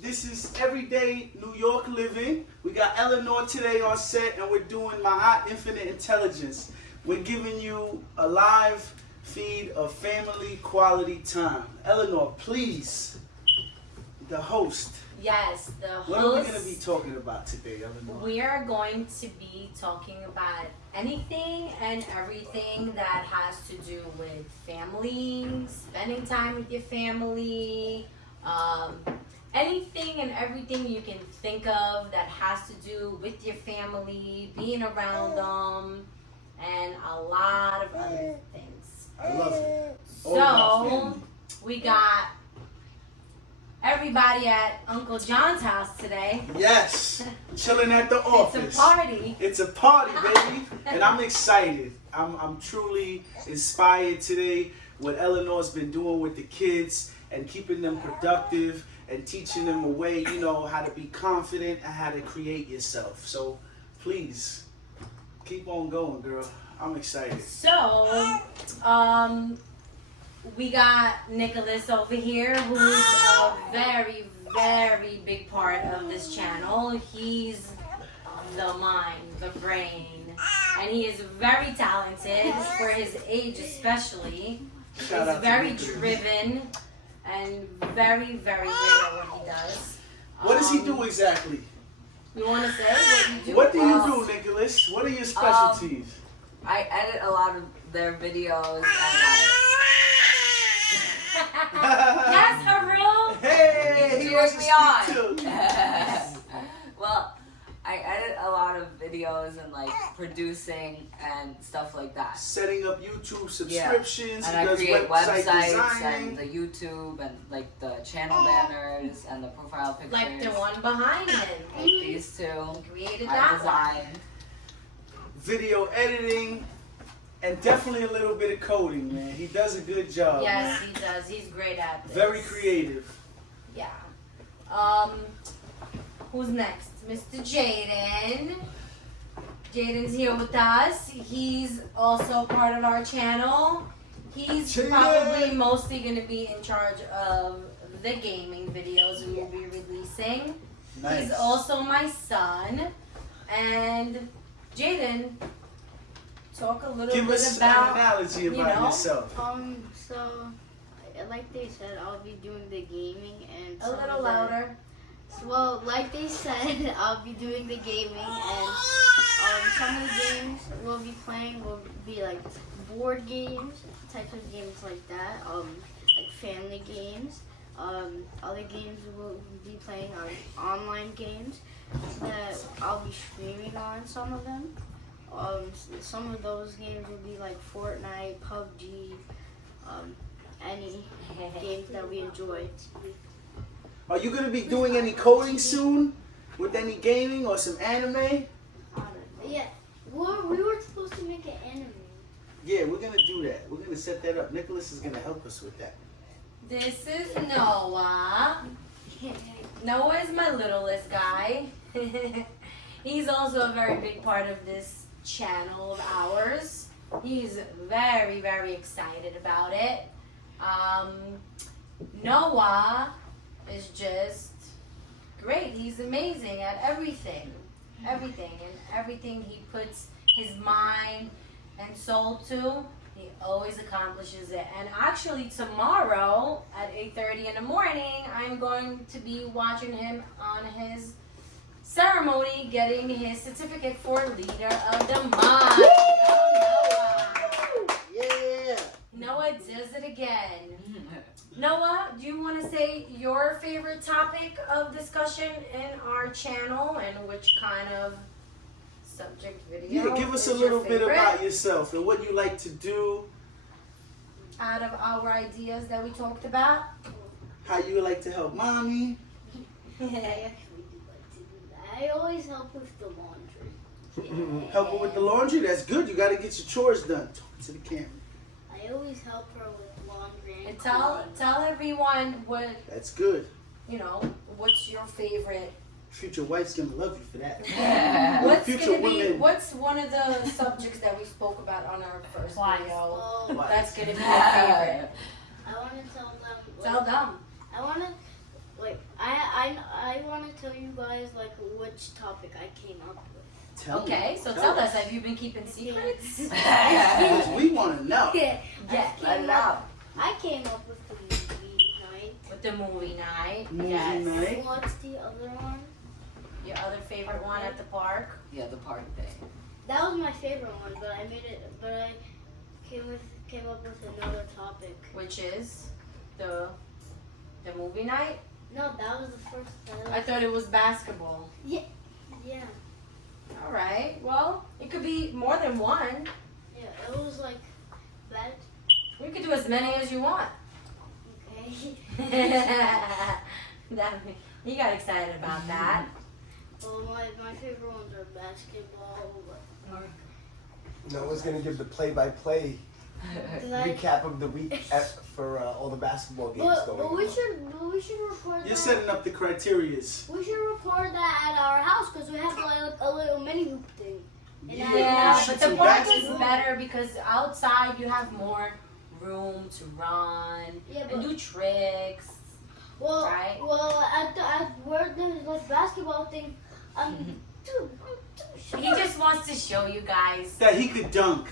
This is Everyday New York Living. We got Eleanor today on set, and we're doing Ma'at Infinite Intelligence. We're giving you a live feed of family quality time. Eleanor, please, the host. Yes, the host. What are we going to be talking about today, Eleanor? We are going to be talking about anything and everything that has to do with family, spending time with your family, anything and everything you can think of that has to do with your family, being around them, and a lot of other things. I love it. All about So, family. we got everybody at Uncle John's house today. Yes, chilling at the office. It's a party. It's a party, baby, and I'm excited. I'm truly inspired today. What Eleanor's been doing with the kids and keeping them productive and teaching them a way, you know, how to be confident and how to create yourself. So please keep on going, girl. I'm excited. So, we got Nicholas over here, who's a very, very big part of this channel. He's the mind, the brain, and he is very talented for his age, especially. Shout out He's to very Nicholas. driven and very, very great at what he does. What does he do exactly? You want to say what you do? What do you do, Nicholas? What are your specialties? I edit a lot of their videos and Yes, Haru. Hey, he cheers wants to me speak on. too. well, I edit a lot of videos and like producing and stuff like that. Setting up YouTube subscriptions. And he I does create website websites designing. and the YouTube and like the channel banners and the profile pictures. Like the one behind him. Like these two. Created I that one. designed. Video editing, and definitely a little bit of coding, man. He does a good job. Yes, man. he does. He's great at this. Very creative. Yeah. Who's next? Mr. Jaden. Jaden's here with us. He's also part of our channel. He's Jaden! probably mostly going to be in charge of the gaming videos we will be releasing. Nice. He's also my son. And Jaden, talk a little Give bit us about, an analogy you about know, yourself. So, like they said, I'll be doing the gaming and a some little of the- louder. Well, like they said, I'll be doing the gaming and some of the games we'll be playing will be like board games, types of games like that, like family games. Other games we'll be playing are online games that I'll be streaming on some of them. Some of those games will be like Fortnite, PUBG, any games that we enjoy. Are you going to be doing any coding soon? With any gaming or some anime? Yeah, we were supposed to make an anime. Yeah, we're going to do that. We're going to set that up. Nicholas is going to help us with that. This is Noah. Noah is my littlest guy. He's also a very big part of this channel of ours. He's very, very excited about it. Noah is just great. He's amazing at everything. Everything. And everything he puts his mind and soul to, he always accomplishes it. And actually tomorrow at 8:30 in the morning, I'm going to be watching him on his ceremony, getting his certificate for Leader of the Month. Go Noah. Yeah. Noah does it again. Noah, do you want to say your favorite topic of discussion in our channel and which kind of subject video? Yeah, give us a is your little bit favorite about yourself and what you like to do, out of our ideas that we talked about. how you like to help mommy. I actually do like to do that. I always help with the laundry. Help her with the laundry? That's good. You got to get your chores done. Talk to the camera. I always help her with laundry And and tell cleaning. everyone what, That's good. you know, what's your favorite. Future wife's going to love you for that. What's Future gonna be? women. What's one of the subjects that we spoke about on our first Wives. video? Well, That's gonna be your favorite. I want to tell them. Tell them. I want to, like, I you guys like which topic I came up with. Tell me. Okay, so tell us, have you been keeping secrets? We want to know. Yeah, Yeah, Let it out. I came up with the movie night. With the movie night. Movie Yes. night. What's the other one? Your other favorite one at the park? Yeah, the party thing. That was my favorite one, but I made it. But I came up with another topic. Which is the movie night? No, that was the first. I thought it was basketball. Yeah. All right. Well, it could be more than one. Yeah, it was like that. We could do as many as you want. Okay. You got excited about that. Well, my favorite ones are basketball. Noah's gonna give the play-by-play Like, recap of the week for all the basketball games but going we on. should record You're that. setting up the criterias. We should record that at our house because we have like a little mini hoop thing. Yeah, shoot but the some park is basketball. better because outside you have more room to run Yeah, and but do tricks. well, Right. at where there's like basketball thing, dude, He just wants to show you guys. That he could dunk.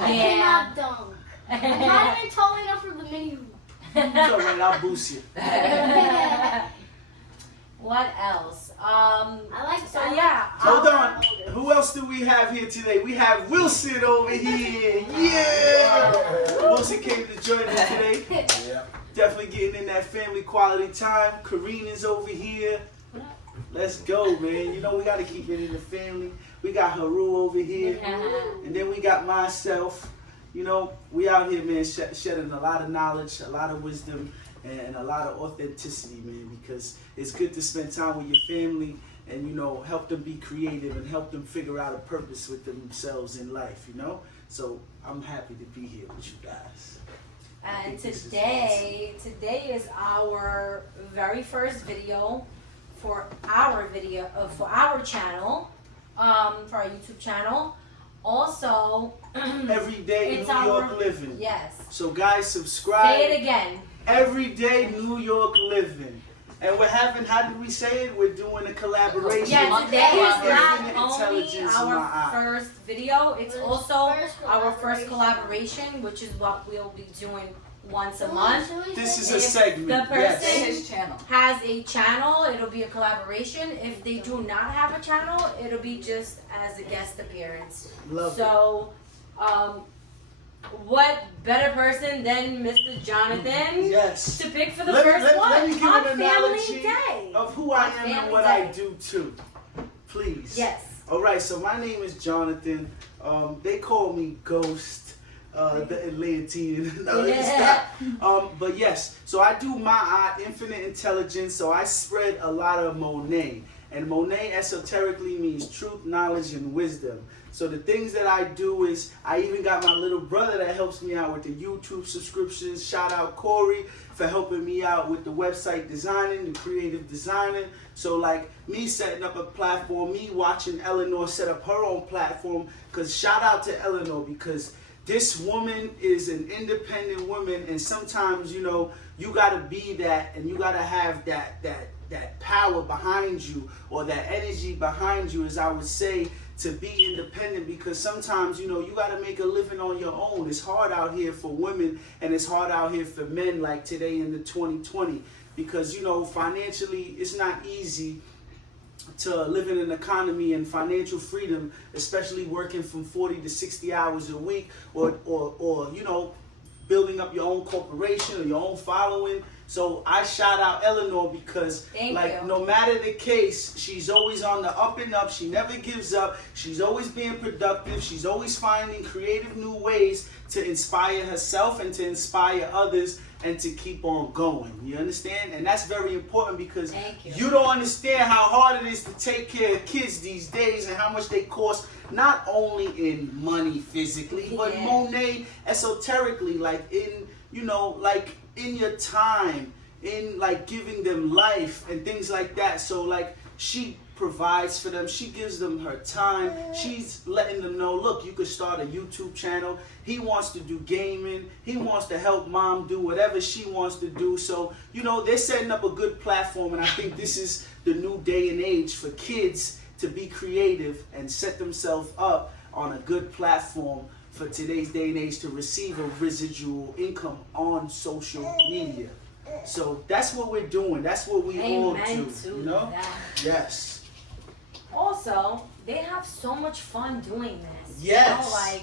I Yeah. cannot dunk. I'm not even tall enough for the mini hoop. It's all right, I'll boost you. What else? I like So that. yeah. Hold on. Who else do we have here today? We have Wilson over here. Yeah. Wilson came to join us today. Yeah. Definitely getting in that family quality time. Kareen is over here. Let's go, man. You know we got to keep it in the family. We got Haru over here. And then we got myself. You know, we out here, man, shedding a lot of knowledge, a lot of wisdom, and a lot of authenticity, man, because it's good to spend time with your family and, you know, help them be creative and help them figure out a purpose with themselves in life, you know? So I'm happy to be here with you guys. I And think this is today is our very first video for our channel, for our YouTube channel. Also, Everyday It's New York our- living. yes. So guys, subscribe. Say it again. Everyday New York living. And we're having, how did we say it? We're doing a collaboration. Yeah, today is Infinite not only intelligence in my our eye. first video, it's First also our first collaboration. collaboration, which is what we'll be doing once a month. This is a If segment. the person- yes. His channel. Has a channel, it'll be a collaboration. If they do not have a channel, it'll be just as a guest appearance. Love it. So, what better person than Mr. Jonathan Yes. to pick for the Let me- first let one me give on an Family analogy Day? Of who I On am Family and what I Day. do too. Please. Yes. All right, so my name is Jonathan. They call me Ghost, the Atlantean. No, it's not. But yes, so I do my art, Infinite Intelligence. So I spread a lot of Monet. And Monet esoterically means truth, knowledge, and wisdom. So the things that I do is, I even got my little brother that helps me out with the YouTube subscriptions. Shout out Corey for helping me out with the website designing, the creative designing. So like me setting up a platform, me watching Eleanor set up her own platform. Because shout out to Eleanor, because this woman is an independent woman, and sometimes, you know, you gotta be that, and you gotta have that power behind you, or that energy behind you, as I would say, to be independent, because sometimes, you know, you got to make a living on your own. It's hard out here for women, and it's hard out here for men, like today in the 2020, because, you know, financially it's not easy to live in an economy and financial freedom, especially working from 40 to 60 hours a week, or you know, building up your own corporation or your own following. So I shout out Eleanor because, Thank you. no matter the case, she's always on the up and up. She never gives up. She's always being productive. She's always finding creative new ways to inspire herself and to inspire others and to keep on going. You understand? And that's very important, because Thank you. you don't understand how hard it is to take care of kids these days and how much they cost, not only in money physically, but Yeah. Monet esoterically, like in, you know, like in your time, in like giving them life and things like that. So like she provides for them. She gives them her time. She's letting them know, look, you could start a YouTube channel. He wants to do gaming. He wants to help mom do whatever she wants to do. So, you know, they're setting up a good platform, and I think this is the new day and age for kids to be creative and set themselves up on a good platform for today's day and age to receive a residual income on social media. So that's what we're doing. That's what we all Amen do. to You know? that. Yes. Also, they have so much fun doing this. Yes. You know, like,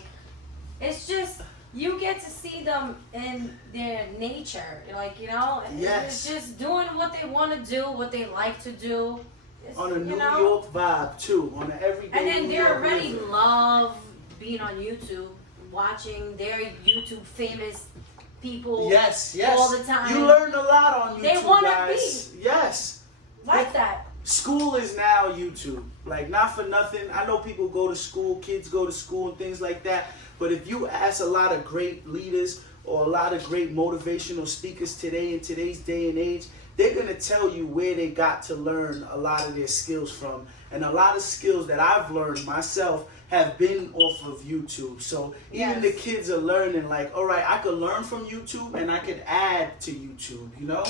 it's just, you get to see them in their nature. Like, you know, and Yes. it's just doing what they want to do, what they like to do. It's, On a you New know? York vibe too. On an everyday. And then New they York already rhythm. love being on YouTube, watching their YouTube famous people Yes, yes. all the time. You learn a lot on YouTube, They wanna guys. Yes. like that. School is now YouTube. Like, not for nothing. I know people go to school, kids go to school and things like that. But if you ask a lot of great leaders or a lot of great motivational speakers today in today's day and age, they're going to tell you where they got to learn a lot of their skills from. And a lot of skills that I've learned myself have been off of YouTube. So even the kids are learning, like, all right, I could learn from YouTube and I could add to YouTube, you know,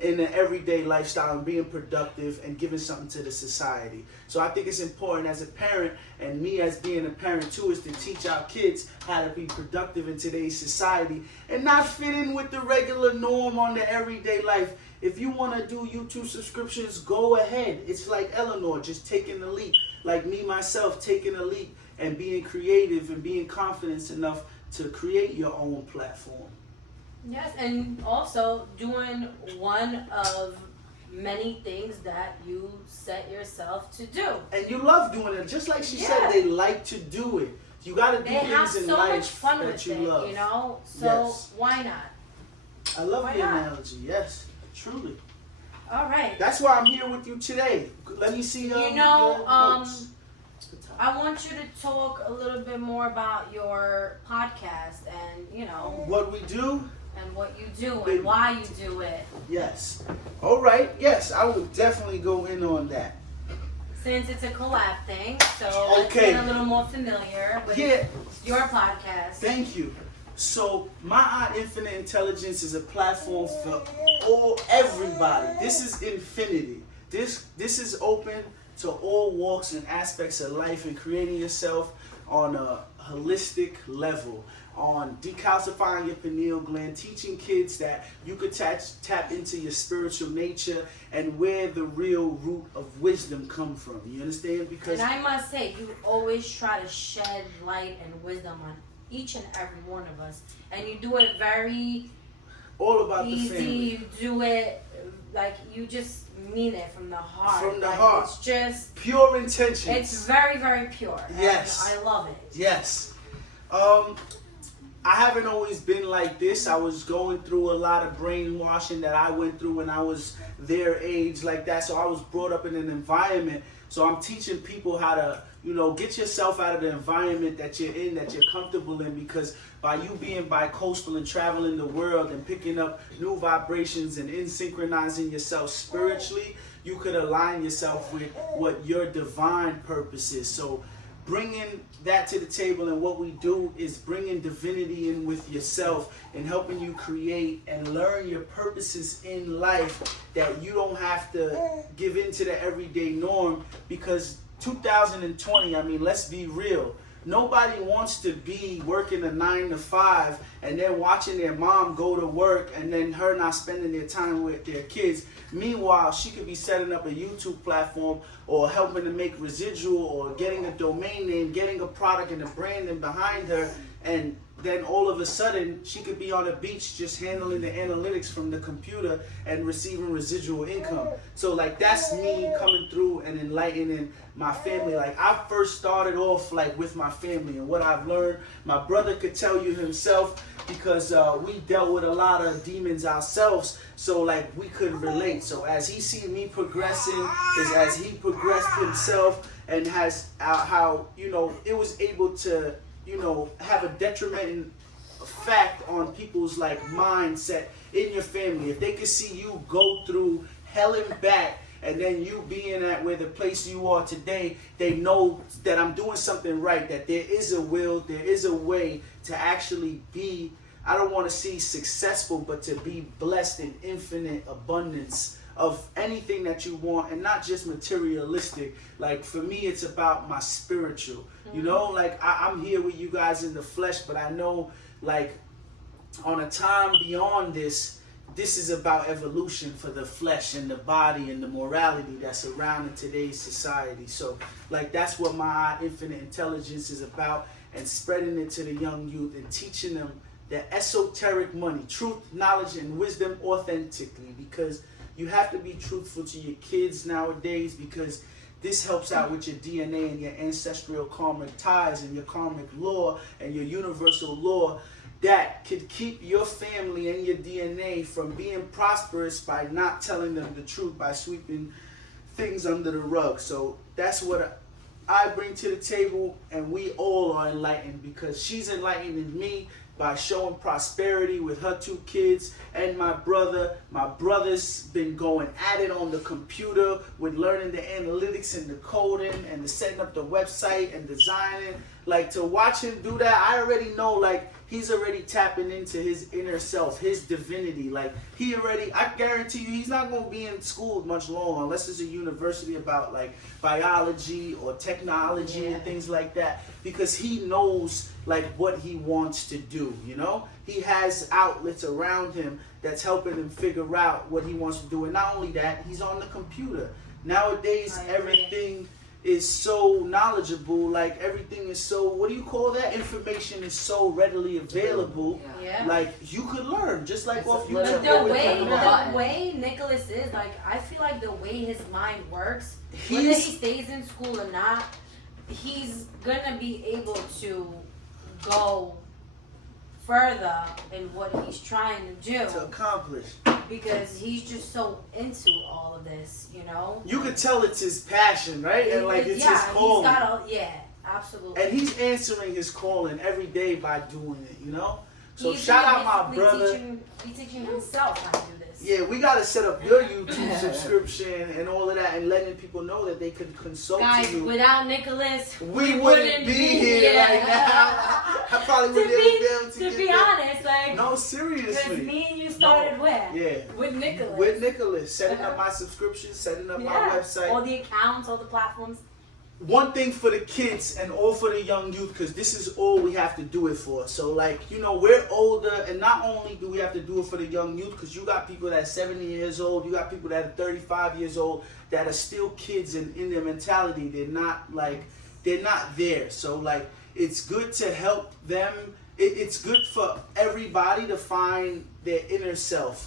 in the everyday lifestyle and being productive and giving something to the society. So I think it's important as a parent, and me as being a parent too, is to teach our kids how to be productive in today's society and not fit in with the regular norm on the everyday life. If you want to do YouTube subscriptions, go ahead. It's like Eleanor, just taking the leap. Like me, myself, taking a leap and being creative and being confident enough to create your own platform. Yes, and also doing one of many things that you set yourself to do. And you love doing it. Just like she Yeah. said, they like to do it. You got to do They have things in so life much fun that with you it, love. you know? So Yes. why not? I love Why the not? analogy. Yes, truly. All right. That's why I'm here with you today. Let me see You your know, notes. I want you to talk a little bit more about your podcast and, you know, What we do? and what you do Baby. and why you do it. Yes. All right. Yes, I will definitely go in on that. Since it's a collab thing, so let's Okay. get a little more familiar with Yeah. your podcast. Thank you. So, My Art Infinite Intelligence is a platform for everybody. This is infinity. This is open to all walks and aspects of life and creating yourself on a holistic level, on decalcifying your pineal gland, teaching kids that you could tap into your spiritual nature and where the real root of wisdom come from. You understand? Because And I must say, you always try to shed light and wisdom on each and every one of us. And you do it very all about the easy. family. You do it like you just mean it from the heart. From the Like, heart. It's just, Pure intentions. it's very, very pure. And Yes. I love it. Yes. I haven't always been like this. I was going through a lot of brainwashing that I went through when I was their age like that. So I was brought up in an environment. So I'm teaching people how to, you know, get yourself out of the environment that you're in, that you're comfortable in, because by you being bi-coastal and traveling the world and picking up new vibrations and in synchronizing yourself spiritually, you could align yourself with what your divine purpose is. So bringing that to the table, and what we do is bringing divinity in with yourself and helping you create and learn your purposes in life, that you don't have to give into the everyday norm. Because 2020, I mean, let's be real, nobody wants to be working a 9 to 5 and then watching their mom go to work and then her not spending their time with their kids. Meanwhile, she could be setting up a YouTube platform or helping to make residual or getting a domain name, getting a product and a branding behind her, and then all of a sudden she could be on a beach just handling the analytics from the computer and receiving residual income. So like, that's me coming through and enlightening my family. Like, I first started off like with my family and what I've learned. My brother could tell you himself, because we dealt with a lot of demons ourselves, so like we could relate. So as he seen me progressing, as he progressed himself, and has how, you know, it was able to, you know, have a detrimental effect on people's like mindset in your family. If they could see you go through hell and back and then you being at where the place you are today, they know that I'm doing something right, that there is a will, there is a way to actually be, I don't want to see successful, but to be blessed in infinite abundance of anything that you want, and not just materialistic. Like for me, it's about my spiritual, you know, like I'm here with you guys in the flesh, but I know like on a time beyond this, this is about evolution for the flesh and the body and the morality that's around in today's society. So like that's what my infinite intelligence is about, and spreading it to the young youth and teaching them the esoteric money, truth, knowledge, and wisdom authentically, because you have to be truthful to your kids nowadays, because this helps out with your DNA and your ancestral karmic ties and your karmic law and your universal law that could keep your family and your DNA from being prosperous by not telling them the truth, by sweeping things under the rug. So that's what I bring to the table, and we all are enlightened, because she's enlightening me by showing prosperity with her 2 kids, and my brother. My brother's been going at it on the computer with learning the analytics and the coding and the setting up the website and designing. Like, to watch him do that, I already know, like, he's already tapping into his inner self, his divinity. Like, he already, I guarantee you, he's not going to be in school much longer unless it's a university about, like, biology or technology and things like that, because he knows, like, what he wants to do, you know? He has outlets around him that's helping him figure out what he wants to do. And not only that, he's on the computer. Nowadays, everything is so knowledgeable, like everything is so, what do you call that? Information is so readily available. Yeah. Like you could learn just like off But YouTube. The way Nicholas is, like, I feel like the way his mind works, whether he stays in school or not, he's gonna be able to go further in what he's trying to do, to accomplish, because he's just so into all of this, you know. you could tell it's his passion, right? And like it's his calling. He's got absolutely. And he's answering his calling every day by doing it, you know? So He's shout out my basically brother. He's teaching himself how to do this. Yeah, we gotta set up your YouTube subscription and all of that, and letting people know that they can consult Guys, you. without Nicholas, We wouldn't be here right now. I probably wouldn't be able to be honest, like, No, because seriously. me and you started where? Yeah. With Nicholas. With Nicholas, setting up my subscription, setting up my website. All the accounts, all the platforms. One thing for the kids and all for the young youth, because this is all we have to do it for. So, like, you know, we're older, and not only do we have to do it for the young youth, because you got people that are 70 years old, you got people that are 35 years old that are still kids, and in their mentality, they're not there. So, like, it's good to help them. It's good for everybody to find their inner self,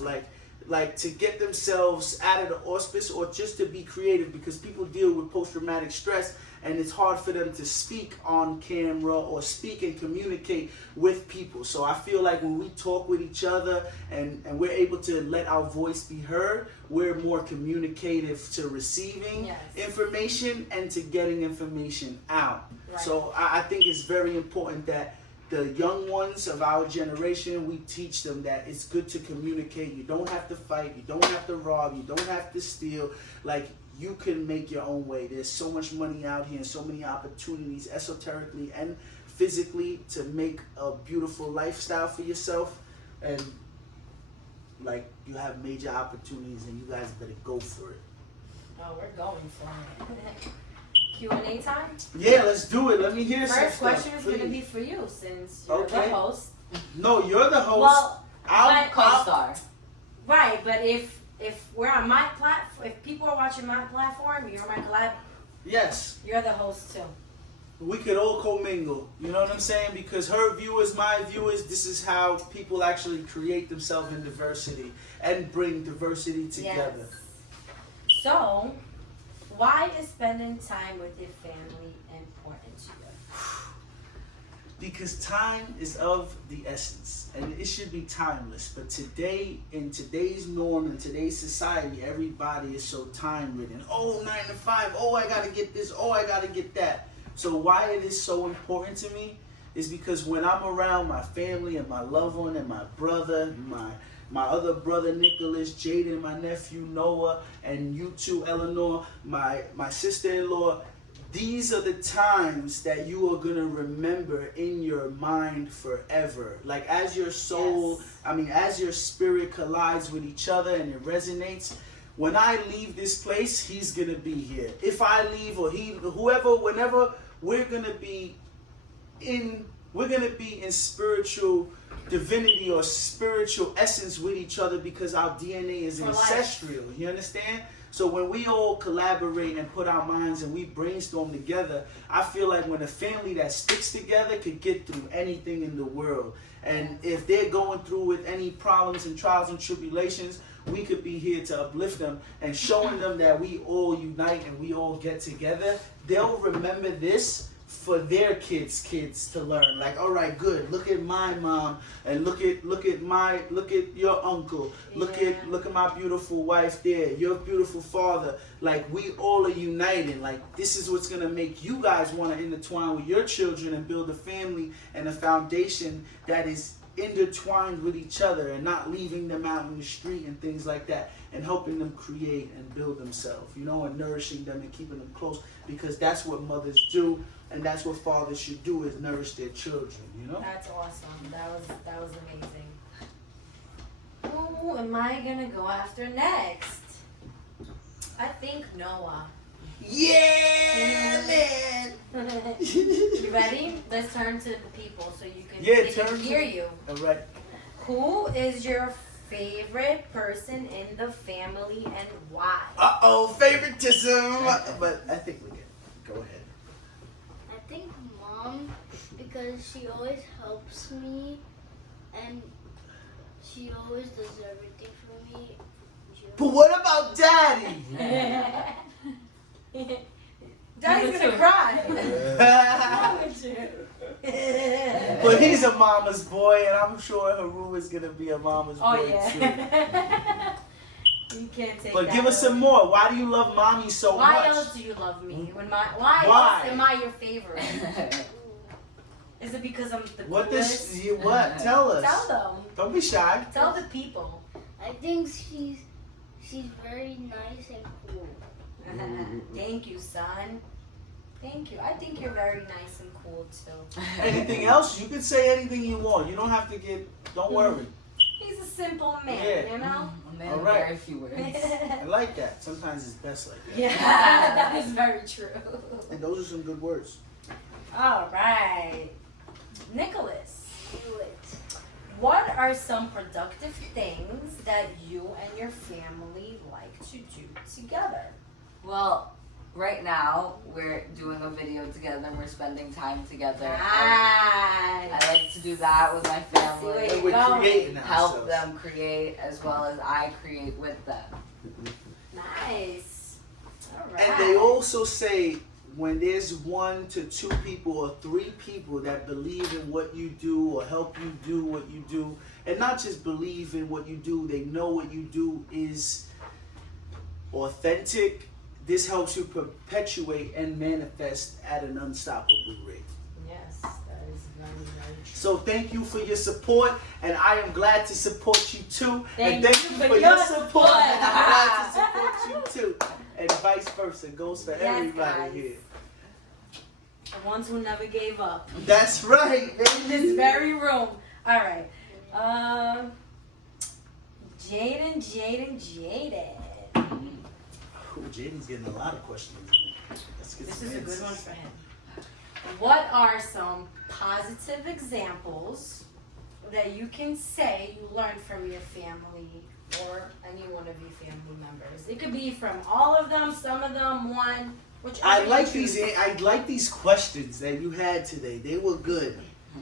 like to get themselves out of the auspice, or just to be creative, because people deal with post-traumatic stress, and it's hard for them to speak on camera or speak and communicate with people. So I feel like when we talk with each other and we're able to let our voice be heard, we're more communicative to receiving information and to getting information out. Right. So I think it's very important that the young ones of our generation, we teach them that it's good to communicate. You don't have to fight. You don't have to rob. You don't have to steal. Like, you can make your own way. There's so much money out here and so many opportunities, esoterically and physically, to make a beautiful lifestyle for yourself. And, like, you have major opportunities, and you guys better go for it. Oh, we're going for it. Q&A time? Yeah, let's do it. Let me hear some First stuff, question is going to please. be for you, since you're Okay. the host. No, you're the host. Well, I'll Co-star. right, but if we're on my platform, if people are watching my platform, you're my collab, Yes. you're the host too. We could all commingle, you know what I'm saying? Because her viewers, my viewers, this is how people actually create themselves in diversity and bring diversity together. Yes. So, why is spending time with your family important to you? Because time is of the essence, and it should be timeless. But today, in today's norm, in today's society, everybody is so time-ridden. Oh, 9 to 5, oh, I gotta get this, oh, I gotta get that. So why it is so important to me is because when I'm around my family and my loved one and my brother, my other brother Nicholas, Jaden, my nephew Noah, and you too, Eleanor, my sister-in-law. These are the times that you are going to remember in your mind forever. Like as your soul, as your spirit collides with each other and it resonates, when I leave this place, he's going to be here. If I leave or whoever, whenever, we're going to be in spiritual divinity or spiritual essence with each other because our DNA is ancestral. You understand? So when we all collaborate and put our minds and we brainstorm together, I feel like when a family that sticks together could get through anything in the world. And if they're going through with any problems and trials and tribulations, we could be here to uplift them and showing them that we all unite and we all get together. They'll remember this for their kids to learn. Like, all right, good. Look at my mom, and look at your uncle. Look at my beautiful wife there. Your beautiful father. Like, we all are uniting. Like, this is what's gonna make you guys want to intertwine with your children and build a family and a foundation that is intertwined with each other and not leaving them out in the street and things like that, and helping them create and build themselves, and nourishing them and keeping them close, because that's what mothers do and that's what fathers should do, is nourish their children. That's awesome. That was amazing. Who am I gonna go after next? I think Noah. Yeah, man. You ready? Let's turn to the people so you can, they can hear you. All right. Who is your favorite person in the family and why? Favoritism. But I think we can. Go ahead. I think Mom, because she always helps me and she always does everything for me. But what about Daddy? Daddy's gonna cry. But he's a mama's boy, and I'm sure Haru is gonna be a mama's boy too. You can't take But that give us some more. Why do you love mommy so much? Why else do you love me? Why else am I your favorite? Is it because I'm the coolest? What? Tell us. Tell them. Don't be shy. Tell the people. I think she's very nice and cool. Thank you, son. Thank you. I think you're very nice and cool too. Anything else? You can say anything you want. You don't have to don't worry. He's a simple man, Yeah. you know? A man All of right. very few words. I like that. Sometimes it's best like that. Yeah, that is very true. And those are some good words. All right. Nicholas, Do it. what are some productive things that you and your family like to do together? Well, right now we're doing a video together and we're spending time together. Nice. I like to do that with my family. See And we're creating Help ourselves. them create as well as I create with them. Nice. All right. And they also say when there's 1 to 2 people or 3 people that believe in what you do or help you do what you do, and not just believe in what you do, they know what you do is authentic. This helps you perpetuate and manifest at an unstoppable rate. Yes, that is very, very true. So thank you for your support, and I am glad to support you too. Thank and thank you you for for your your support, and I'm glad to support. support you too. And vice versa goes for Yes, everybody guys. here. The ones who never gave up. That's right, In baby. this very room. All right. Jaden. Ooh, Jaden's getting a lot of questions. Let's get This some is a good answers. one for him. What are some positive examples that you can say you learned from your family or any one of your family members? It could be from all of them, some of them, one. Whichever I you like choose. these questions that you had today. They were good.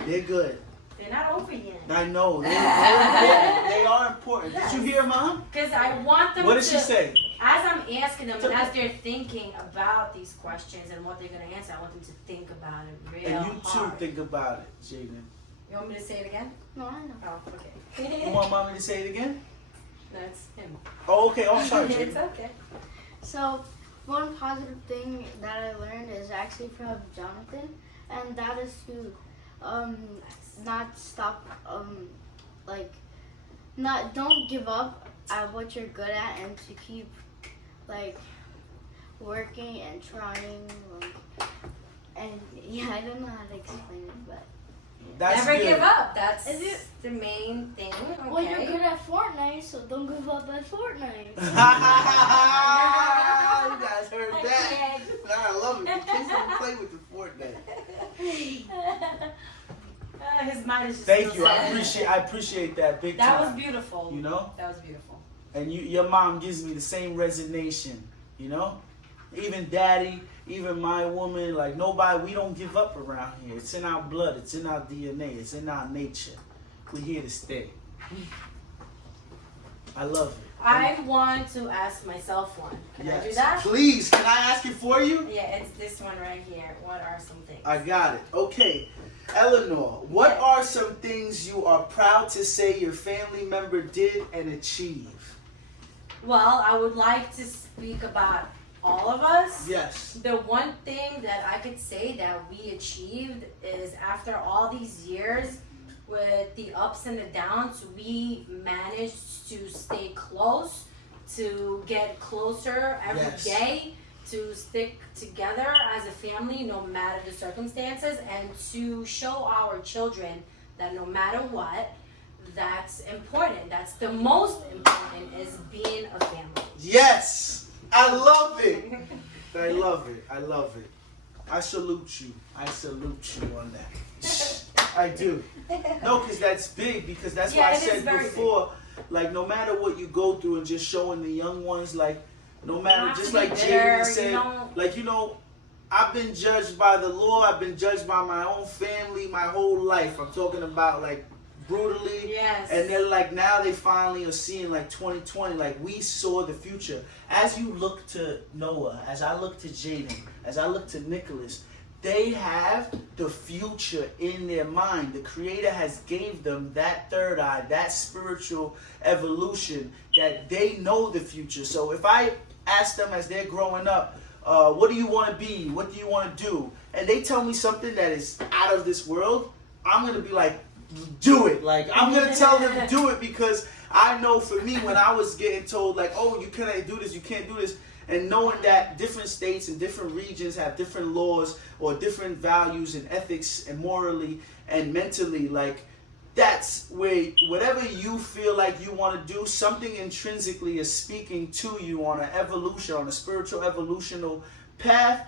They're good. They're not over yet. I know. They're important. They are important. Did you hear, Mom? Because I want them What to. did she say? As I'm asking them and as they're thinking about these questions and what they're going to answer, I want them to think about it real And you too hard. think about it, Jaden. You want me to say it again? No, I know. Oh, okay. You want Mommy to say it again? That's him. Oh, okay. Oh, I'm sorry, It's Jaden. okay. So, one positive thing that I learned is actually from Jonathan, and that is to not stop like don't give up at what you're good at, and to keep like working and trying. And yeah, I don't know how to explain it, but That's Never good. give up. That's Is it- the main thing. Okay. well, you're good at Fortnite, so don't give up at Fortnite. You guys heard that? I love it. The kids don't play with the Fortnite. His mind is just Thank still you. set. I appreciate that big That time. was beautiful. You know? That was beautiful. And your mom gives me the same resignation, you know? Even daddy, even my woman, like nobody, we don't give up around here. It's in our blood, it's in our DNA, it's in our nature. We're here to stay. I love it. I want to ask myself one. Can I do Yes. that? Please, can I ask it for you? Yeah, it's this one right here. What are some things? I got it. Okay. Eleanor, what Yeah. are some things you are proud to say your family member did and achieved? Well, I would like to speak about all of us. Yes. The one thing that I could say that we achieved is after all these years with the ups and the downs, we managed to stay close, to get closer every day, Yes. to stick together as a family no matter the circumstances, and to show our children that no matter what, that's important. That's the most important, is being a family. Yes. I love it. I love it. I love it. I salute you. I salute you on that. I do. No, because that's big. Because that's Yeah, why I it is said very before, like no matter what you go through, and just showing the young ones, like no matter, have just to be like bitter, Jaden you said, don't- like I've been judged by the law. I've been judged by my own family my whole life. I'm talking about like brutally. Yes. And they're like, now they finally are seeing like 2020, like we saw the future. As you look to Noah, as I look to Jaden, as I look to Nicholas, they have the future in their mind. The Creator has gave them that third eye, that spiritual evolution, that they know the future. So if I ask them as they're growing up, what do you want to be? What do you want to do? And they tell me something that is out of this world, I'm going to be like, do it. Like, I'm going to tell them to do it, because I know for me, when I was getting told, like, oh, you can't do this, you can't do this, and knowing that different states and different regions have different laws or different values and ethics and morally and mentally, like, that's where whatever you feel like you want to do, something intrinsically is speaking to you on an evolution, on a spiritual evolutional path,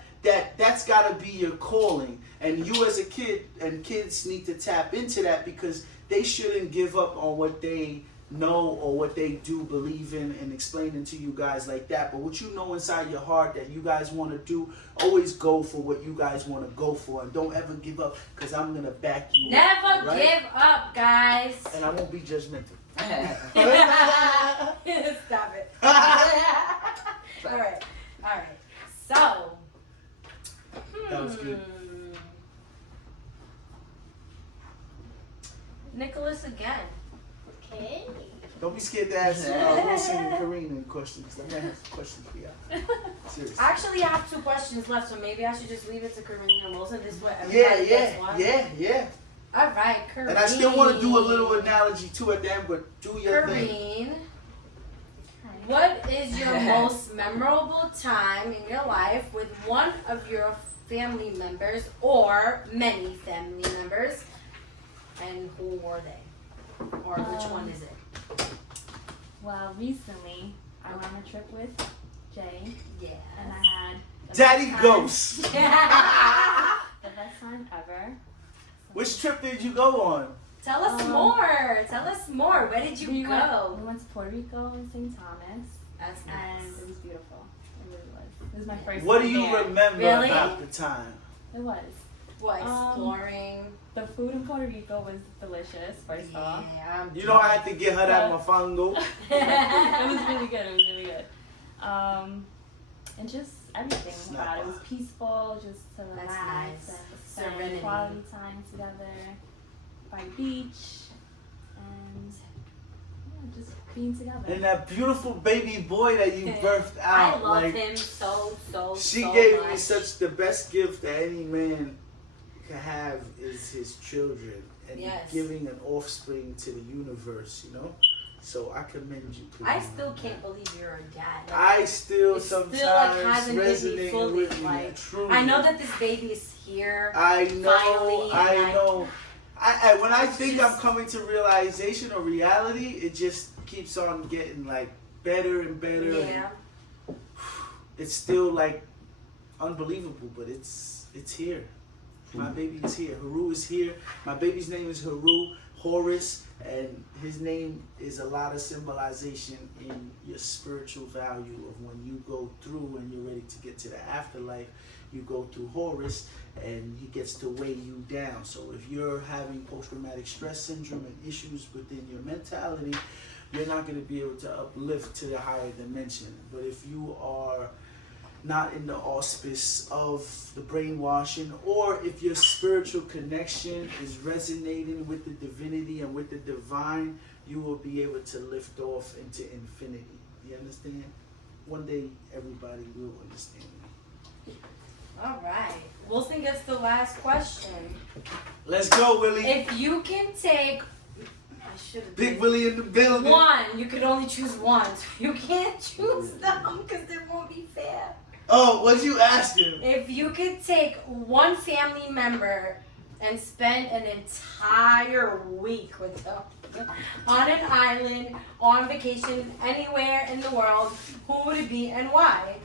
that's got to be your calling. And you as a kid, and kids need to tap into that, because they shouldn't give up on what they know or what they do believe in, and explaining to you guys like that. But what you know inside your heart that you guys want to do, always go for what you guys want to go for, and don't ever give up, because I'm going to back you Never up, right? give up, guys. And I won't be judgmental. Stop it. All right. So. That was good. Nicholas again. Okay. Don't be scared to ask Wilson and Karina questions. I might have some questions for y'all. Seriously. I actually have 2 questions left, so maybe I should just leave it to Karina and Wilson. This way Yeah, everybody gets one. yeah. All right, Karine. And I still want to do a little analogy too at the end, but do your thing. Karine, what is your most memorable time in your life with one of your family members or many family members, and who were they? Or which one is it? Well, recently I went on a trip with Jay, Yeah. and I had the Daddy best time- Ghost. the best time ever. Which trip did you go on? Tell us more. Tell us more. Where did you We go? went to Puerto Rico and St. Thomas, That's and nice. it was beautiful. It really was. It was my first What do time you there. remember Really? about the time? It was. What, exploring? The food in Puerto Rico was delicious, first off. Yeah. You know, I had to get her that mofongo. It was really good. It was really good. And just everything about it was peaceful, just to That's relax nice. and spend Serenity. quality time together by the beach, and yeah, just being together. And that beautiful baby boy that you birthed I out. love like, him so she so gave much. me such the best gift that any man can have is his children, and Yes. giving an offspring to the universe, you know? So I commend you. I still can't believe you're a dad. Like, I still it sometimes still, like, hasn't hit me resonate fully, with you. like, Truly. I know that this baby is here. I know. finally, I and know. I when I it's think just- I'm coming to realization or reality, it just keeps on getting like better and better. Yeah. And it's still like unbelievable, but it's here. My baby is here. Haru is here. My baby's name is Haru Horus, and his name is a lot of symbolization in your spiritual value of when you go through and you're ready to get to the afterlife. You go through Horus, and he gets to weigh you down. So if you're having post-traumatic stress syndrome and issues within your mentality, you're not going to be able to uplift to the higher dimension. But if you are not in the auspice of the brainwashing, or if your spiritual connection is resonating with the divinity and with the divine, you will be able to lift off into infinity. You understand? One day everybody will understand. All right. Wilson gets the last question. Let's go, Willie. If you can take, I should have. Big Willie in the building. One. You could only choose one. So you can't choose them because they won't be fair. Oh, what'd you ask him? If you could take one family member and spend an entire week with them on an island, on vacation, anywhere in the world, who would it be and why?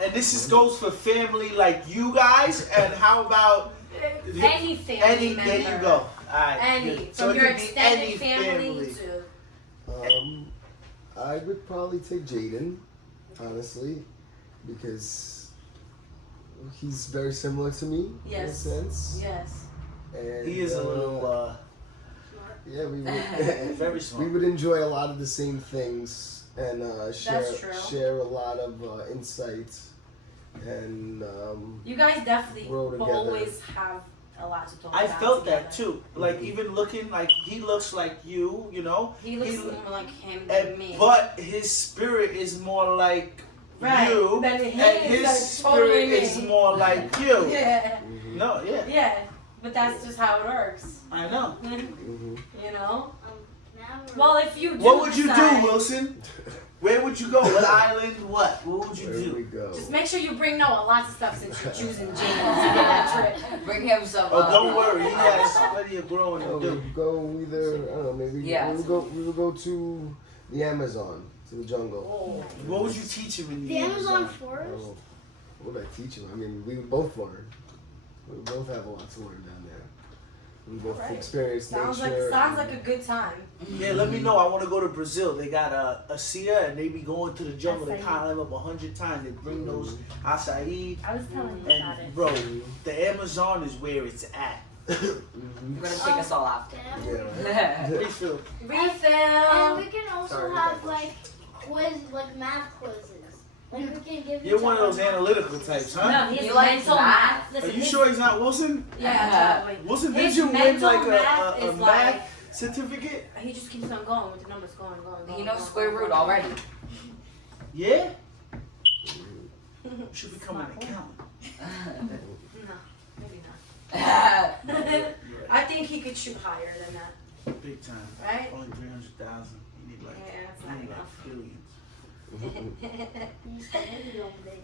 And goes for family like you guys. And how about Any family member. There you go. All right. Any. good. From it your could be extended any family to. I would probably take Jaden, honestly, because he's very similar to me Yes. in a sense. Yes. And He is a little yeah, we would very we smart. would enjoy a lot of the same things and That's true. share a lot of insights and You guys definitely Grow will together. always have a lot to talk I about. felt together. that too. Like even looking like he looks like you, you know. He looks He- more like him than And, me. but his spirit is more like Right. you, But and his his is totally spirit is me. more like you. Yeah. No, yeah, Yeah. But that's just how it works. I know. You know? Now we're- Well, if you do What would you decide- do, Wilson? Where would you go? What island? What? What would you where we do? go. Just make sure you bring Noah lots of stuff since you're choosing James to get that trip. Bring him some. Oh, don't worry. He has plenty of growing Oh, to we do. would go either I don't know, maybe Yeah. we would go to the Amazon, to the jungle. Oh. What would you teach him in The Amazon forest? Oh, what would I teach him? I mean, we would both learn. We would both have a lot to learn down there. We both Right. experience Sounds nature. like a good time. Yeah, let me know. I want to go to Brazil. They got a Cia, and they be going to the jungle. They Acai. climb up 100 times. They bring those acai. I was telling you about And it. bro, the Amazon is where it's at. Mhm. You're gonna take us all after. Yeah. Yeah, right. Refill. And Refill. we can also Sorry, have Michael. like math quizzes. Like we can give You're each one of other those math analytical quizzes. types, huh? No, he's He likes mental math. math. Are Listen, you his- sure he's not Wilson? Yeah, totally. Wilson, did His you win mental like math a is math certificate? He just keeps on going with the numbers going. He knows going, square going, root going. already. Yeah? Should become an accountant. No, maybe not. Right. I think he could shoot higher than that, Big time. right? Only 300,000. You need like, Yeah, it's you not need like enough. billions. You said it all day.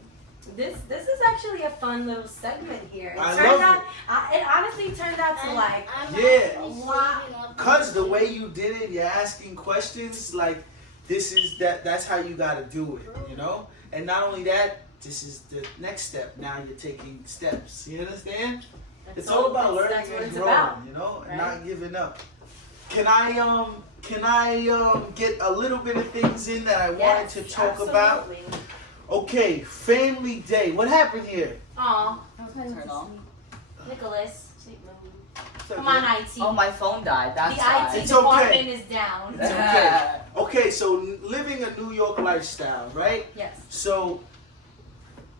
This is actually a fun little segment here. It I turned love out, it honestly turned out to I'm- like, I'm Yeah. actually Wow. saving up Cause the money. way you did it, you're asking questions like that's how you gotta do it, you know? And not only that, this is the next step. Now you're taking steps. You understand? that's It's all about that's learning what and it's growing, about. you know, and right? not giving up. Can I get a little bit of things in that I wanted Yes, to talk about? absolutely. Okay, Family Day. What happened here? Aw, Turn on. Nicholas. It's Come okay. on, IT. Oh, my phone died. That's the why. IT It's okay. department is down. It's okay. Okay, so living a New York lifestyle, right? Yes. So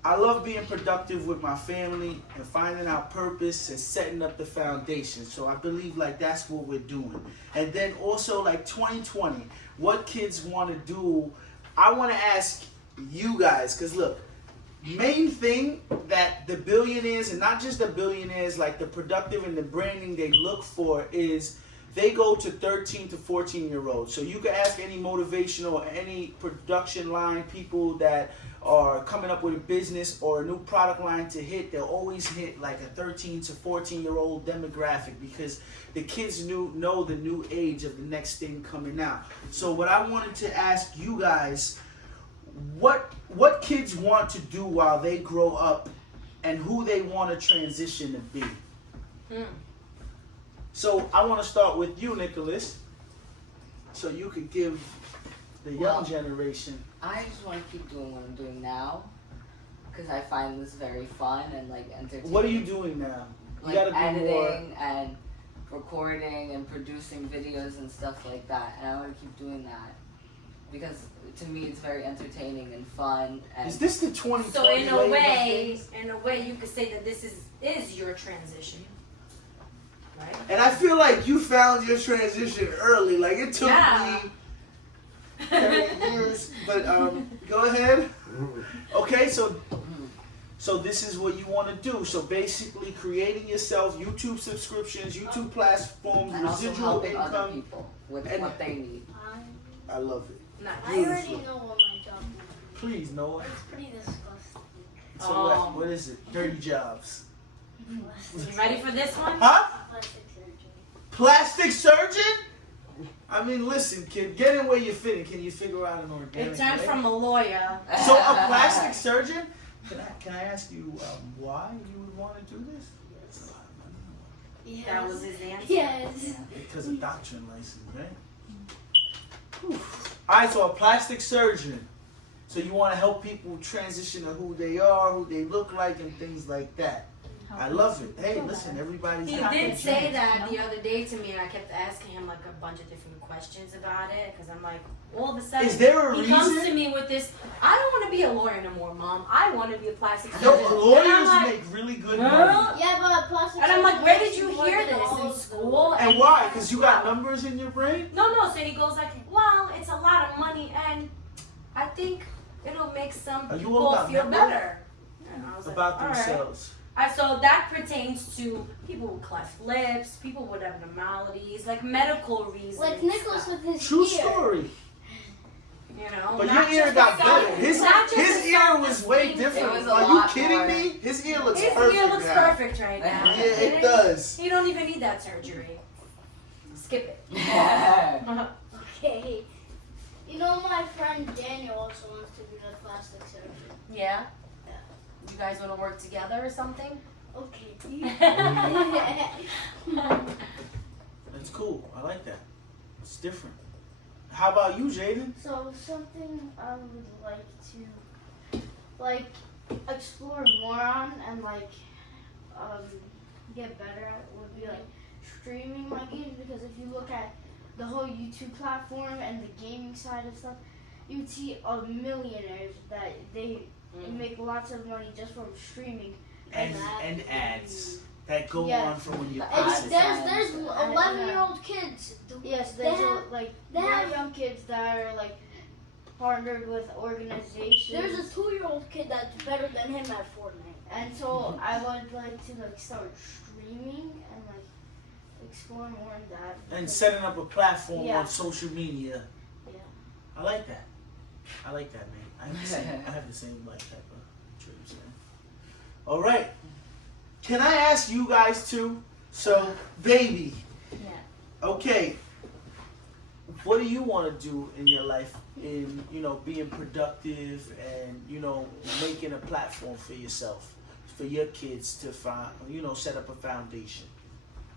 I love being productive with my family and finding our purpose and setting up the foundation. So I believe like that's what we're doing. And then also like 2020, what kids want to do. I want to ask you guys, because look, main thing that the billionaires, and not just the billionaires, like the productive and the branding they look for is they go to 13 to 14-year-olds. So you can ask any motivational or any production line people that are coming up with a business or a new product line to hit, they'll always hit like a 13 to 14-year-old demographic because the kids know the new age of the next thing coming out. So what I wanted to ask you guys, what kids want to do while they grow up and who they want to transition to be. So I want to start with you, Nicholas, so you could give the young generation. I just want to keep doing what I'm doing now because I find this very fun and like entertaining. What are you doing now? You Like gotta be editing more. and recording and producing videos and stuff like that, and I want to keep doing that because to me it's very entertaining and fun. And Is this the 2020 So in a wave of way, things? you could say that this is your transition, right? And I feel like you found your transition early. Like it took Yeah. me 30 years. But go ahead. Okay, so this is what you want to do. So basically, creating yourself YouTube subscriptions, YouTube platforms, and also residual helping other income. people with and- what they need. I love it. Nice. I already know what my job is. Please, Noah. It's pretty disgusting. So Oh. what is it? Dirty jobs. You ready for this one? Huh? Plastic surgery. Plastic surgeon? I mean, listen, kid, get in where you're fitting. Can you figure out an organic? It turned leg? from a lawyer. So a plastic surgeon? Can I ask you why you would want to do this? It's a lot of money. Yes. That was his answer. Yes. Because of doctrine license, right? Whew. All right, so a plastic surgeon. So you want to help people transition to who they are, who they look like, and things like that. I love it. Hey, listen, everybody's He got their did say dreams. that the other day to me, and I kept asking him like a bunch of different questions about it because I'm like, all of a sudden, Is there a he comes reason? to me with this. I don't want to be a lawyer no more, Mom. I want to be a plastic Yo, surgeon. And I'm lawyers like, make really good huh? money. Yeah, but plastic And I'm like, surgery where makes did you you hear work this all in of school? And why? Because you got numbers in your brain? No. So he goes like, well, it's a lot of money, and I think it'll make some Are you people all about feel network? better. And I was About like, all right. themselves. So that pertains to people with cleft lips, people with abnormalities, like medical reasons. Like Nicholas stuff, with his True ear. story. you know. But not your ear just got the better. self- His not just his the ear was way self-esteem different. It was a Are you lot kidding more. me? His ear looks His perfect ear looks now. perfect right now. Yeah, it does. You don't even need that surgery. Skip it. Okay. You know, my friend Daniel also wants to be a plastic surgeon. Yeah. You guys want to work together or something? Okay. That's cool. I like that. It's different. How about you, Jaden? So something I would like to explore more on and get better at would be like streaming my games, because if you look at the whole YouTube platform and the gaming side of stuff, you'd see millionaires that they make lots of money just from streaming. And ads that go Yeah. on for when you It's, post it. there's 11-year-old kids. Yes, there's they very have- young kids that are like partnered with organizations. There's a 2-year-old kid that's better than him at Fortnite. And so I would like to start streaming and explore more in that. And because- setting up a platform Yeah. on social media. Yeah. I like that. I like that, man. I have the same like type of dreams, man. All right. Can I ask you guys too? So, baby. Yeah. Okay. What do you want to do in your life in, being productive and, making a platform for yourself, for your kids to find, set up a foundation?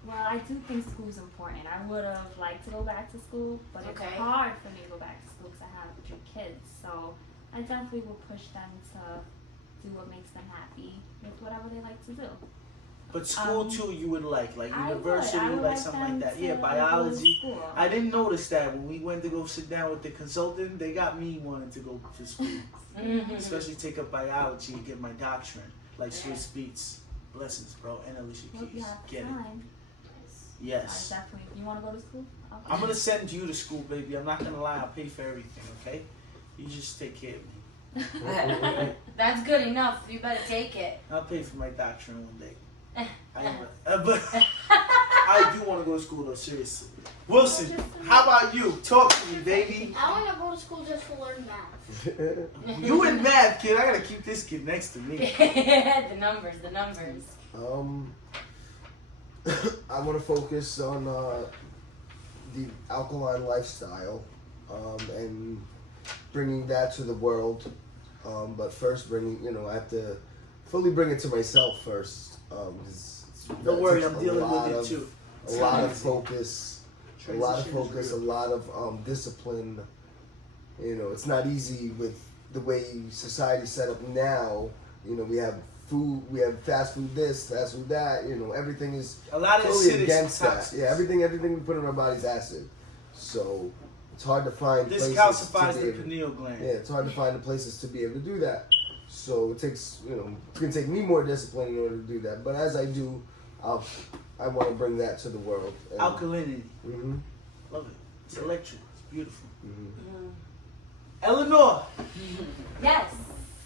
Well, I do think school's important. I would have liked to go back to school, but Okay. it's hard for me to go back to school because I have 3 kids. So I definitely will push them to do what makes them happy with whatever they like to do. But school too, you would like I university, would like something like them that. to Yeah, go to biology. school. I didn't notice that when we went to go sit down with the consultant. They got me wanting to go to school, especially take up biology and get my doctorate, like Swiss Beats. Blessings, bro, and Alicia Hope you Keys. have Get it? time. Yes. Definitely. You want to go to school? Okay. I'm gonna send you to school, baby. I'm not gonna lie. I'll pay for everything. Okay? You just take care of me. That's good enough. You better take it. I'll pay for my doctorate one day. But I do want to go to school though, seriously. Wilson, how about you? Talk to me, baby. I want to go to school just to learn math. You in math, kid. I gotta keep this kid next to me. The numbers. I want to focus on the alkaline lifestyle and bringing that to the world. But first, I have to fully bring it to myself first. Don't worry, I'm dealing with it too. A lot of focus. A lot of Transition focus, is a real. lot of discipline. It's not easy with the way society's set up now. We have food, we have fast food this, fast food that. Everything is A lot of totally shit against is that. toxic. Yeah, everything we put in our body's acid. So it's hard to find This places calcifies to the be able, pineal gland. yeah, it's hard to find the places to be able to do that. So it takes, it's gonna take me more discipline in order to do that. But as I do, I want to bring that to the world. And, Alkalinity. Mhm, Love it. It's electric. It's beautiful. mhm. Eleanor, Yes.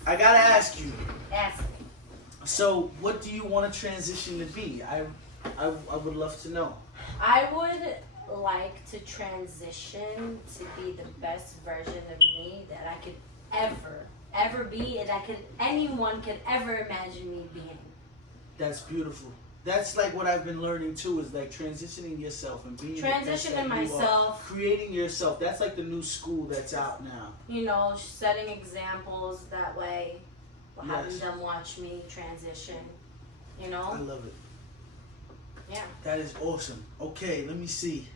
I gotta ask you. Ask me. So, what do you want to transition to be? I would love to know. I would like to transition to be the best version of me that I could ever be, and anyone could ever imagine me being. That's beautiful. That's like what I've been learning too. Is like transitioning yourself and being the best Transitioning that you are. myself. Creating yourself. That's like the new school that's out now. Setting examples that way, having Yes. them watch me transition. I love it. Yeah. That is awesome. Okay, let me see.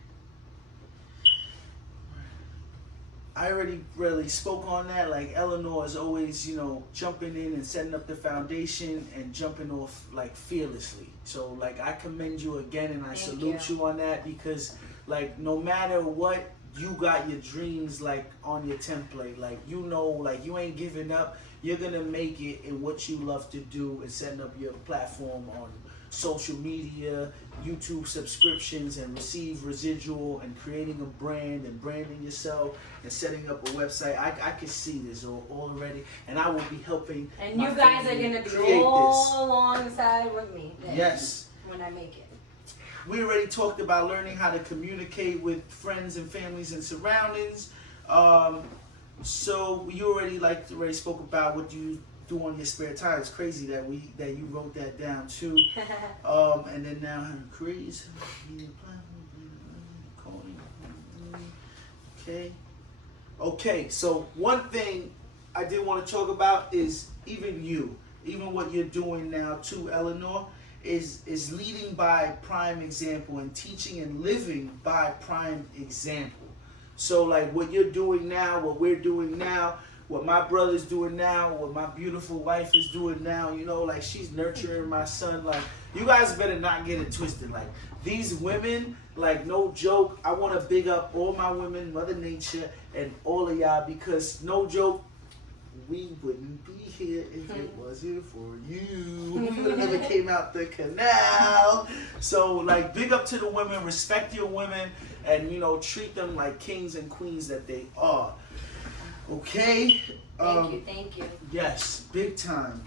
I already really spoke on that. Like Eleanor is always, jumping in and setting up the foundation and jumping off like fearlessly. So like I commend you again and I Thank salute you on that because like no matter what, you got your dreams like on your template. Like like you ain't giving up. You're gonna make it in what you love to do and setting up your platform on social media, YouTube subscriptions, and receive residual and creating a brand and branding yourself and setting up a website. I can see this already, and I will be helping. And my you guys are family gonna be create all alongside with me. then, Yes. When I make it. We already talked about learning how to communicate with friends and families and surroundings. So you already spoke about what you do on your spare time. It's crazy that you wrote that down too. And then now create media platform. Okay. So one thing I did want to talk about is even what you're doing now too, Eleanor, is leading by prime example and teaching and living by prime example. So like what you're doing now, what we're doing now, what my brother's doing now, what my beautiful wife is doing now, like she's nurturing my son. Like you guys better not get it twisted. Like these women, like no joke, I want to big up all my women, Mother Nature, and all of y'all because no joke, we wouldn't be here if it wasn't for you. We would have never came out the canal. So like big up to the women, respect your women, and treat them like kings and queens that they are. Okay? Thank you. Yes, big time.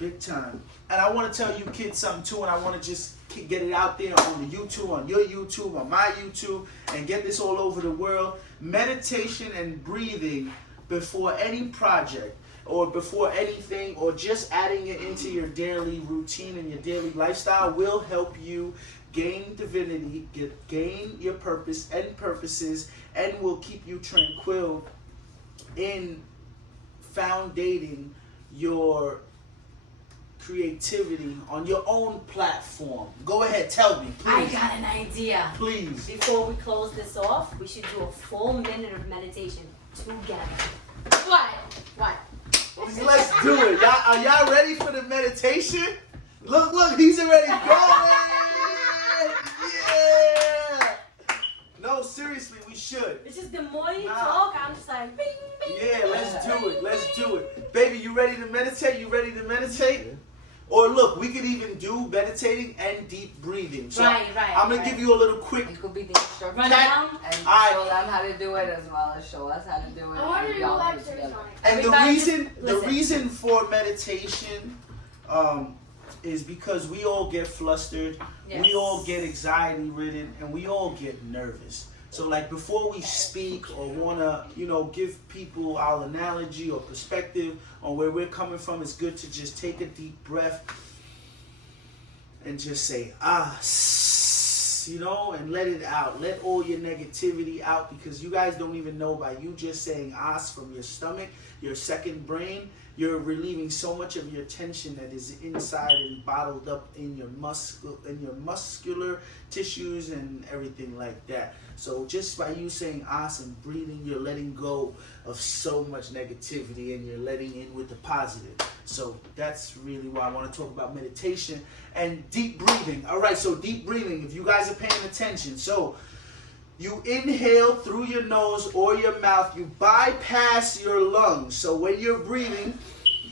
And I want to tell you kids something too, and I want to just get it out there on the YouTube, on your YouTube, on my YouTube, and get this all over the world. Meditation and breathing before any project or before anything, or just adding it into your daily routine and your daily lifestyle will help you gain divinity, gain your purpose and purposes, and will keep you tranquil in foundating your creativity on your own platform. Go ahead, tell me, I please. got an idea. Please. Before we close this off, we should do a full minute of meditation together. What? Let's do it. Are y'all ready for the meditation? Look, he's already going. Yeah. No, seriously, we should. It's just the more you Nah. talk, I'm just like, bing, bing. Yeah, let's do it. Baby, you ready to meditate? Or look, we could even do meditating and deep breathing. So Right. I'm gonna give you a little quick. It could be the instructor Run down. and I- show them how to do it as well as show us how to do it. I want to and do we all do it exercise. together. And Everybody just the listen. reason for meditation is because we all get flustered, Yes. we all get anxiety ridden, and we all get nervous. So like before we speak or wanna, give people our analogy or perspective on where we're coming from, it's good to just take a deep breath and just say and let it out. Let all your negativity out, because you guys don't even know, by you just saying from your stomach, your second brain, you're relieving so much of your tension that is inside and bottled up in your muscular tissues and everything like that. So just by you saying and breathing, you're letting go of so much negativity and you're letting in with the positive. So that's really why I want to talk about meditation and deep breathing. All right, so deep breathing, if you guys are paying attention. So you inhale through your nose or your mouth. You bypass your lungs. So when you're breathing,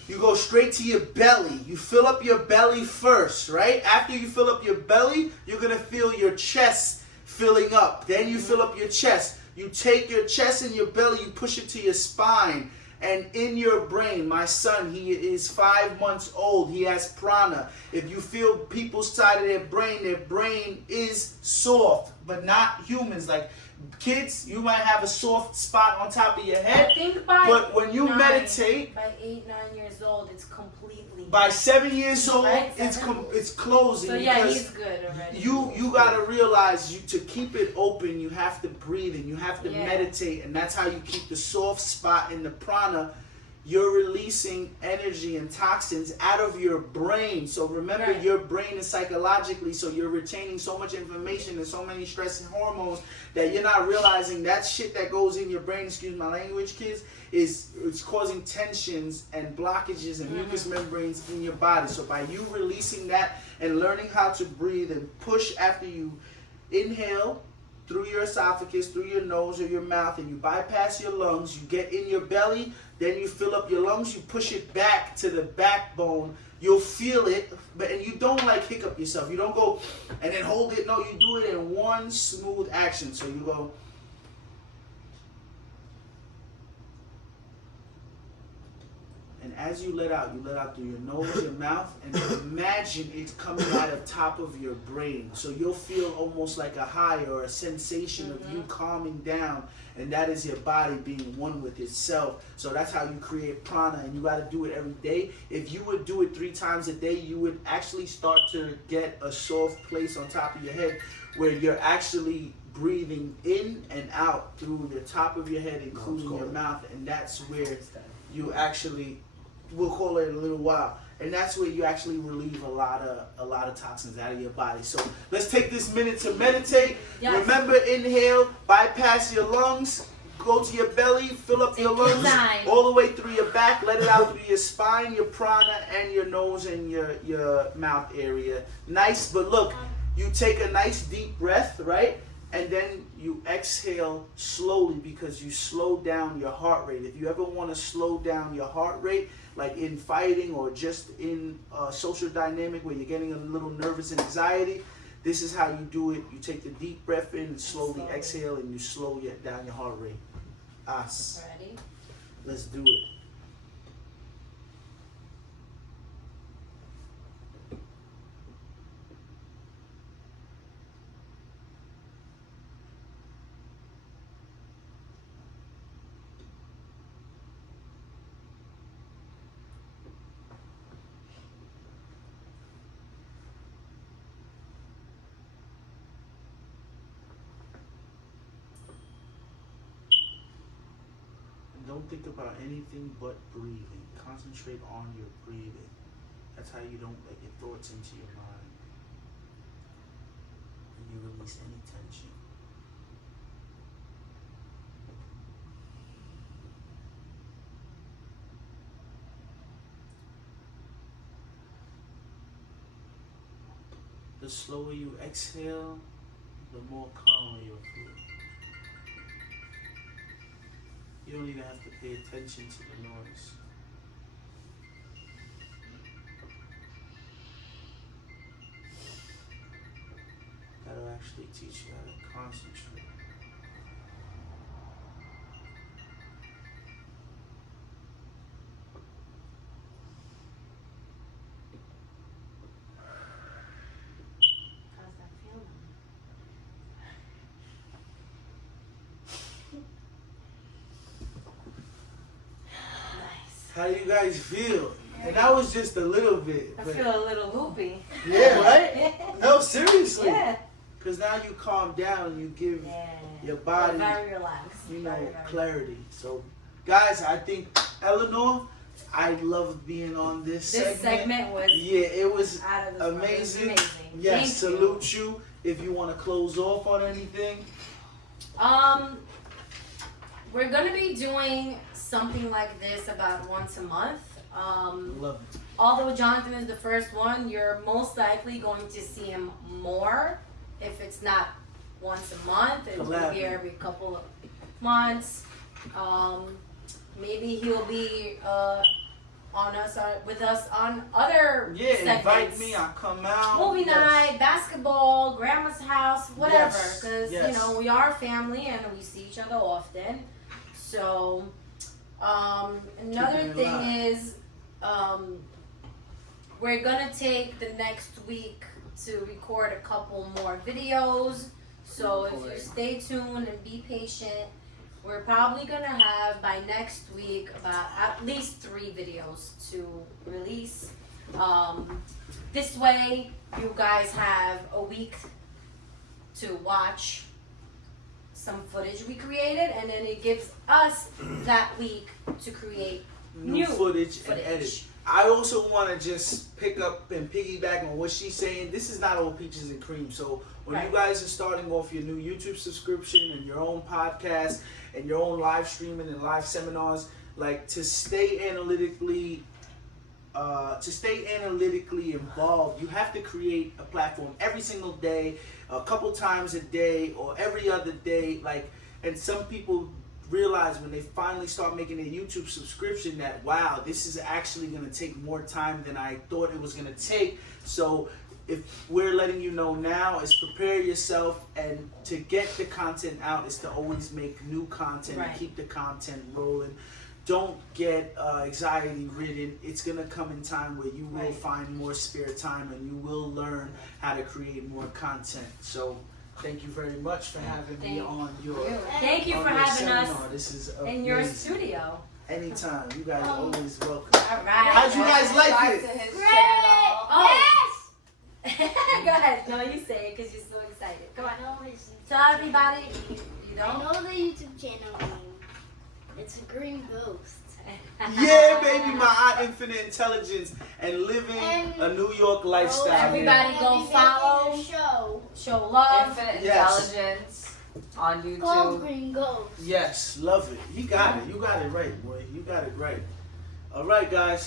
you go straight to your belly. You fill up your belly first, right? After you fill up your belly, you're going to feel your chest filling up. Then you fill up your chest. You take your chest and your belly, you push it to your spine. And in your brain, my son, he is 5 months old. He has prana. If you feel people's side of their brain is soft, but not humans. Like kids, you might have a soft spot on top of your head. I think by But when you meditate, by 8, 9 years old, it's completely. by 7 years old, Right, it's seven. it's closing. So yeah, because he's good already. you gotta realize, to keep it open, you have to breathe and you have to Yeah. meditate, and that's how you keep the soft spot in the prana. You're releasing energy and toxins out of your brain. So remember, Right. your brain is psychologically, so you're retaining so much information and so many stress and hormones that you're not realizing that shit that goes in your brain, excuse my language, kids, it's causing tensions and blockages and mucous membranes in your body. So by you releasing that and learning how to breathe and push after you inhale through your esophagus, through your nose or your mouth, and you bypass your lungs, you get in your belly, then you fill up your lungs, you push it back to the backbone, you'll feel it, and you don't hiccup yourself. You don't go and then hold it. No, you do it in one smooth action. So you go. And as you let out through your nose, your mouth, and imagine it's coming out of top of your brain. So you'll feel almost like a high or a sensation of you calming down, and that is your body being one with itself. So that's how you create prana, and you got to do it every day. If you would do it 3 times a day, you would actually start to get a soft place on top of your head where you're actually breathing in and out through the top of your head, including your mouth, and that's where you actually, we'll call it in a little while, and that's where you actually relieve a lot of toxins out of your body. So let's take this minute to meditate. Yes. Remember, inhale, bypass your lungs, go to your belly, fill up your lungs time. all the way through your back, let it out through your spine, your prana, and your nose and your mouth area. Nice, but look, you take a nice deep breath, right? And then you exhale slowly, because you slow down your heart rate. If you ever want to slow down your heart rate, like in fighting or just in a social dynamic where you're getting a little nervous and anxiety, this is how you do it. You take the deep breath in and slowly exhale, and you slow down your heart rate. Ready? Let's do it. Don't think about anything but breathing. Concentrate on your breathing. That's how you don't let your thoughts into your mind. And you release any tension. The slower you exhale, the more calmer you'll feel. You don't even have to pay attention to the noise. They teach you how to concentrate. How's that feeling? Nice. How you guys feel? And that was just a little bit. I but- feel a little loopy. yeah, right? No, seriously. Yeah. Because now you calm down and you give Yeah. your body, Very relaxed. you know, Very, very clarity. So, guys, I think, Eleanor, I love being on this This segment was Yeah, it was out of this world. It was amazing. amazing. Yes, Thank salute you. If you want to close off on anything. We're gonna be doing something like this about once a month. Love it. Although Jonathan is the first one, you're most likely going to see him more. If it's not once a month, it will be Collaborate. every couple of months. Maybe he'll be on us with us on other Yeah, segments. invite me. I'll come out. Movie Yes. night, basketball, grandma's house, whatever. Yes, Because yes. you know we are family and we see each other often. So another Keeping it thing alive. is we're gonna take the next week to record a couple more videos. So if you stay tuned and be patient, we're probably gonna have by next week about at least 3 videos to release. This way, you guys have a week to watch some footage we created, and then it gives us that week to create New footage and edit. I also want to just pick up and piggyback on what she's saying. This is not all peaches and cream. So when Right. you guys are starting off your new YouTube subscription and your own podcast and your own live streaming and live seminars, like to stay analytically involved, you have to create a platform every single day, a couple times a day, or every other day. Like, and some people realize when they finally start making a YouTube subscription that, wow, this is actually going to take more time than I thought it was going to take. So if we're letting you know now, is prepare yourself, and to get the content out is to always make new content Right. and keep the content rolling. Don't get anxiety ridden. It's going to come in time where you will Right. find more spare time and you will learn how to create more content. So thank you very much for having me Thank on your Thank you on for your having us seminar. This is in your amazing. studio. Anytime. You guys are always welcome. All right. How'd you guys like Subscribe it? to his Great! channel. Oh. Go ahead. No, you say it because you're so excited. Come on. I know his Tell everybody. You I don't? know the YouTube channel name. It's a green ghost. Yeah, baby, my infinite intelligence and living And- a New York lifestyle. Everybody go And follow. making a show Show love. Infinite Yes. Intelligence on called YouTube. Green Ghost. Yes, love it. You got it. You got it right, boy. You got it right. All right, guys.